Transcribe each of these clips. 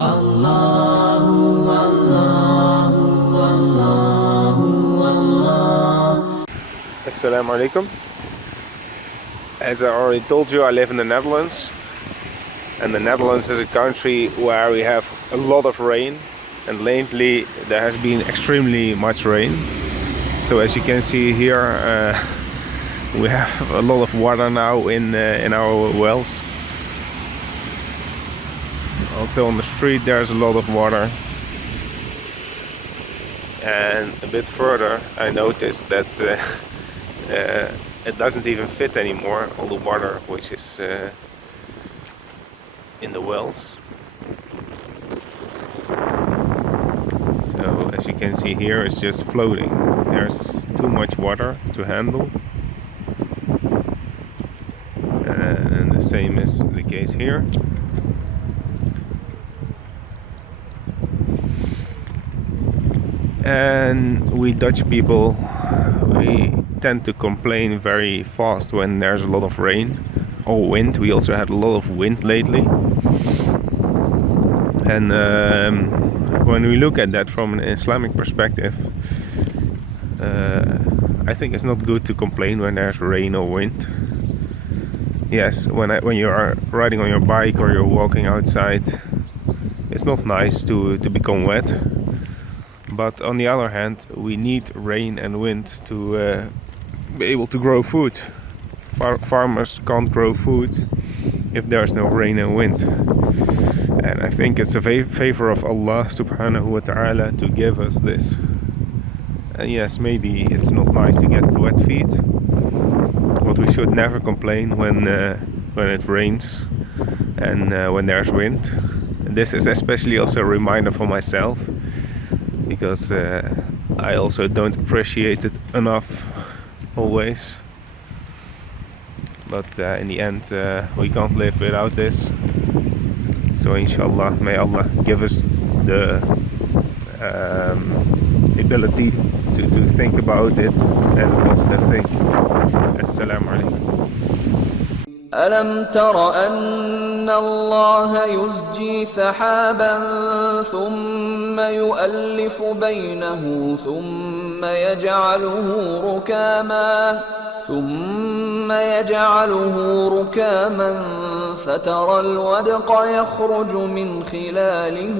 Allahu, Allahu, Allahu, Allah. Assalamu alaikum. As I already told you, I live in the Netherlands. And the Netherlands is a country where we have a lot of rain. And lately there has been extremely much rain. So as you can see here, we have a lot of water now in our wells. Also on the street there's a lot of water. And a bit further I noticed that it doesn't even fit anymore, all the water which is in the wells. So as you can see here, it's just floating. There's too much water to handle. And the same is the case here. And we Dutch people, we tend to complain very fast when there's a lot of rain or wind. We also had a lot of wind lately. And when we look at that from an Islamic perspective, I think it's not good to complain when there's rain or wind. Yes, when you are riding on your bike or you're walking outside, it's not nice to become wet. But on the other hand, we need rain and wind to be able to grow food. Farmers can't grow food if there's no rain and wind. And I think it's a favor of Allah subhanahu wa ta'ala to give us this. And yes, maybe it's not nice to get wet feet, but we should never complain when it rains and when there's wind. This is especially also a reminder for myself, because I also don't appreciate it enough always. But in the end, we can't live without this. So inshallah, may Allah give us the ability to think about it as a positive thing. Assalamu alaikum. ألم تر أن الله يزجي سحابا ثم يؤلف بينه ثم يجعله ركاما فترى الودق يخرج من خلاله.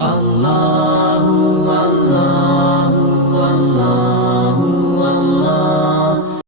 الله